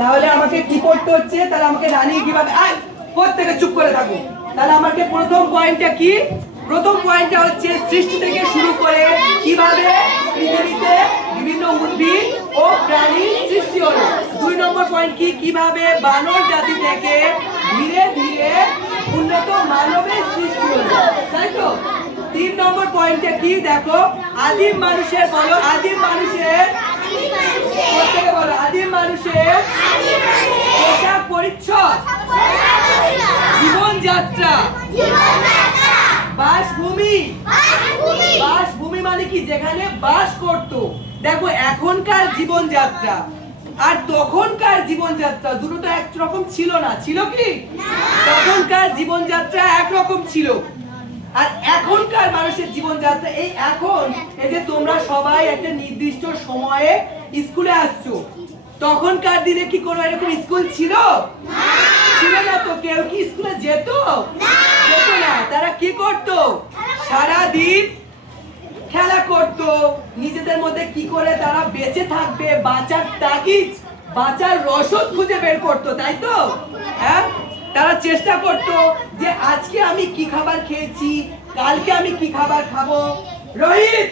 তাহলে আমাকে কি করতে হচ্ছে? তাহলে আমাকে রানী কিভাবে প্রত্যেকে চুপ করে থাকো। তাহলে আমাকে প্রথম পয়েন্টটা কি? প্রথম পয়েন্টটা হচ্ছে সৃষ্টি থেকে শুরু করে কিভাবে পৃথিবীতে বিভিন্ন উদ্ভিদ ও প্রাণীর সৃষ্টি হলো। 2 নম্বর পয়েন্ট কি? কিভাবে বানর জাতি থেকে ধীরে ধীরে উন্নত মানবের সৃষ্টি হলো, তাই তো? 3 নম্বর পয়েন্টটা কি? দেখো, আদিম মানুষের, বলো আদিম মানুষের, প্রত্যেকে বলো আদিম মানুষের পোশাক পরিচ্ছদ, জীবনযাত্রা, বাসভূমি। বাসভূমি মানে কি? যেখানে বাস করত। দেখো, এখনকার জীবনযাত্রা আর তখনকার জীবনযাত্রা দুটো তো একরকম ছিল না, ছিল কি? তখনকার জীবনযাত্রা একরকম ছিল, আর এখনকার মানুষের জীবনযাত্রা এই এখন। এই যে তোমরা সবাই একটা নির্দিষ্ট সময়ে স্কুলে আসছো, তখনকার দিনে কি কোনো এরকম স্কুল ছিল? ছিল না তো। কেউ কি স্কুলে যেত? যেত না। তারা কি করতো? সারা দিন খেলা করতো, নিজেদের মধ্যে কি করে তারা বেঁচে থাকবে, বাঁচার তাগিদ, বাঁচার রসদ খুঁজে বের করতো, তাই তো? হ্যাঁ, তারা চেষ্টা করতো যে আজকে আমি কি খাবার খেয়েছি, কালকে আমি কি খাবার খাবো। রোহিত,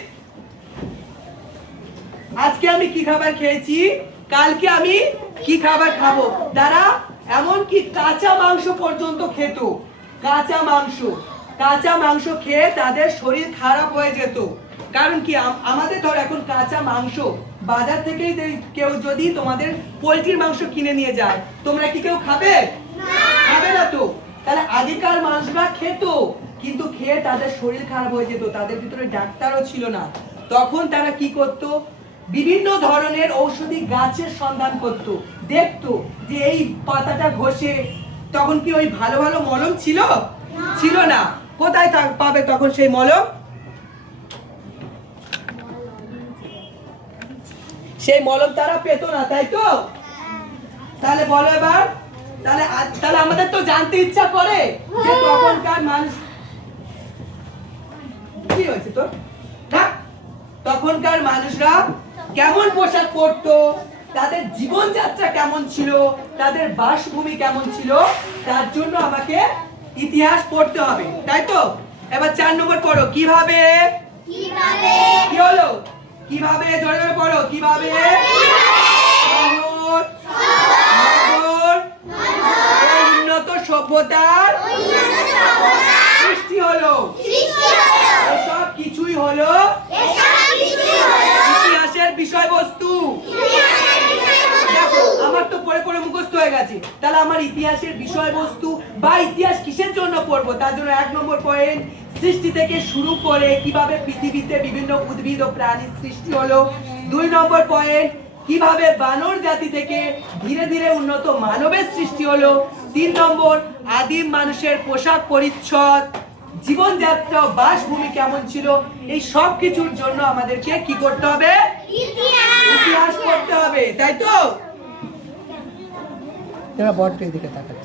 আজকে আমি কি খাবার খেয়েছি, কালকে আমি কি খাবার খাবো। তারা এমনকি কাঁচা মাংস পর্যন্ত খেত। কাঁচা মাংস খেয়ে তাদের শরীর খারাপ হয়ে যেত। কারণ কি? আমাদের ধর এখন কাঁচা মাংস বাজার থেকে কেউ যদি তোমাদের পোল্ট্রির মাংস কিনে নিয়ে যায়, তোমরা কি কেউ খাবে? খাবে না তো। তাহলে আগেকার মানুষরা খেত, কিন্তু খেয়ে তাদের শরীর খারাপ হয়ে যেত, তাদের ভিতরে ডাক্তারও ছিল না। তখন তারা কি করত? বিভিন্ন ধরনের ঔষধি গাছের সন্ধান করত, দেখতো যে এই পাতাটা ঘষে, তখন কি ওই ভালো ভালো মলম ছিল? ছিল না। কোথায় পাবে তখন সেই মলম? সেই মলম তারা পেত না, তাই তো? তাহলে বলো এবার, তাহলে আমাদের তো জানতে ইচ্ছা করে যে তখনকার মানুষ কি হয়েছে তো, তখনকার মানুষরা কেমন পোশাক পরতো, তাদের জীবনযাত্রা কেমন ছিল, তাদের বাসভূমি কেমন ছিল, তার জন্য আমাকে ইতিহাস পড়তে হবে, তাই তো? এবার 4 নম্বর পড়ো। কিভাবে কি হলো? কিভাবে, জোরে জোরে পড়ো। কিভাবে শহর, নগর, উন্নত সভ্যতার সৃষ্টি হলো। এসব কিছুই হলো ইতিহাসের বিষয়বস্তু। দেখো, আমার তো পড়ে পড়ে মুখস্থ হয়ে গেছে। তাহলে আমার ইতিহাসের বিষয়বস্তু বা ইতিহাস কিসের জন্য পড়বো? তার জন্য 1 নম্বর পয়েন্ট, সৃষ্টি থেকে শুরু করে কিভাবে পৃথিবীতে বিভিন্ন উদ্ভিদ ও প্রাণীর সৃষ্টি হলো। 2 নম্বর পয়েন্ট, কিভাবে বানর জাতি থেকে ধীরে ধীরে উন্নত মানবের সৃষ্টি হলো। 3 নম্বর, আদিম মানুষের পোশাক পরিচ্ছদ, জীবনযাত্রা, বাসভূমি কেমন ছিল। এই সব কিছুর জন্য আমাদেরকে কি করতে হবে? ইতিহাস পড়তে হবে, তাই তো? এরা বড় দিকে তাকাচ্ছে।